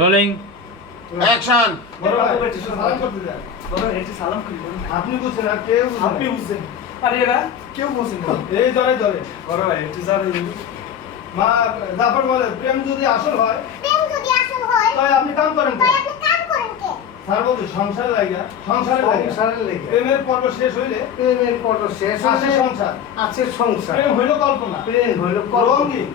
Rolling action. আপনি বুঝছেন আর কেউ আপনি বুঝছেন আর এরা কেউ বুঝছেন না। এই জরে জরে বড় ভাই একটু জানে মা জাফর বলে প্রেম যদি আসল হয় তাই আপনি কাম করেন কে? স্যার বলছে সংসারে লাগা সংসারে লাগা প্রেমের পর্ব শেষ হইলে প্রেমের পর্ব শেষ আছে হলে সংসার। আছে সংসার। প্রেম হইল কল্পনা, প্রেম হইল রঙিন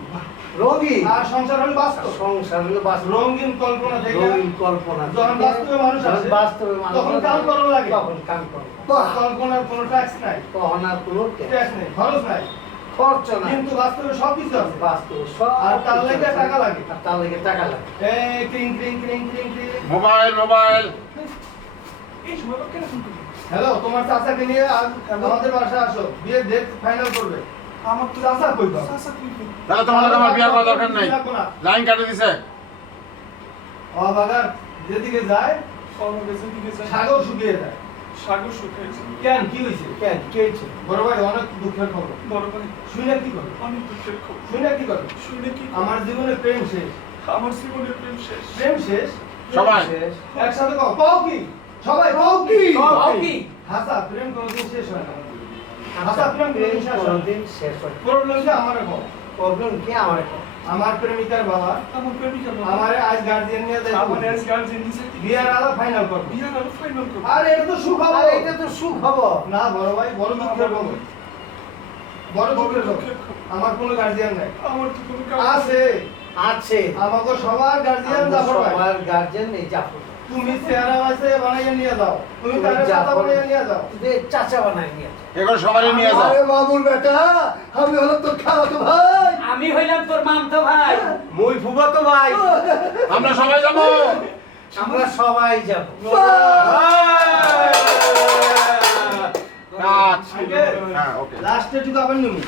রঙিন আর সংসার হইল বাস্তব। সংসার হইল বাস্তব। রঙিন কল্পনা থেকে রঙিন কল্পনা যখন থেকে বাস্তবে মানুষ যখন আসে, বাস্তবে মানুষ তখন আসে, কাম করা লাগে। তখন কাম করা কল্পনার কোনো ট্যাক্স নাই, তখন আর কোনো ট্যাক্স নেই, খরচ নাই, খরচ নাই, কিন্তু বাস্তবে সবকিছু আছে। বাস্তব সব আর তার কিছু লাগে আছে। টাকা লাগে। আর তার লাগে টাকা লাগে। এই ক্রিং ক্রিং ক্রিং ক্রিং ক্রিং। মোবাইল মোবাইল এই সময় কেন ফোন করলি? হ্যালো, তোমার চাচাকে নিয়ে আজ আমাদের বাসায় আসো, বিয়ের ডেট ফাইনাল করবে। আমার তো চাচা কই পাবো? চাচা কি বলে? তাহলে তোমাদের আমার বিয়ে করার দরকার নাই, লাইন কাটে দিছে। বাগার যেদিকে যায় আমার কাছে দিকে যায় সাগর শুকিয়ে যায়। সাগর শুকাইছে। কেন কি হয়েছে? কেন কে হয়েছে? বড় ভাই অনেক দুঃখের খবর। বড় ভাই শুনে কি করবে? অনেক দুঃখের খবর। শুনে কি করবে? শুনে কি আমার জীবনে প্রেম শেষ। আমার জীবনের প্রেম শেষ। প্রেম শেষ। সবাই শেষ। একসাথে কও কি? সবাই কও কি? কও কি? হাসা প্রেম কোনোদিন শেষ হয় না। হাসা প্রেম কোনোদিন শেষ হয় না। কোনদিন শেষ হয় না। প্রবলেম কি আমার কও? প্রবলেম কি আমার এখন? আমার প্রেমিকার বাবা আমার প্রেমিকা আমারে আজ গার্জিয়ান নিয়ে যাই আমার এস গার্জিয়ান দিছে বিয়ার আলা ফাইনাল করব। বিয়ার আলো ফাইনাল করব। আরে এটা তো সুখবর। আরে এটা তো সুখবর। না বড় ভাই, বড় দুঃখের খবর। বড় দুঃখের খবর। আমার কোনো গার্জিয়ান নাই। আমার তো কোনো কাজ আছে আছে আমাকে সবার গার্জিয়ান জাফর ভাই। সবার গার্জিয়ান এই জাফর। তুমি চেহারা আছে বানাইয়া নিয়ে যাও, তুমি তুমি তারে চাচা জাফর। বানাইয়া নিয়ে যাও। যে চাচা বানায় নিয়ে যায়। এগুলো সবারই নিয়ে যাও। আরে বাবুর বেটা, আমি হলাম তোর খালাতো ভাই। আমি হইলাম তোর মামতো ভাই। মুই ফুফাতো ভাই। আমরা সবাই যাবো। আমরা সবাই যাব। আচ্ছা হ্যাঁ ওকে। লাস্টে টুকু আবার নিমু।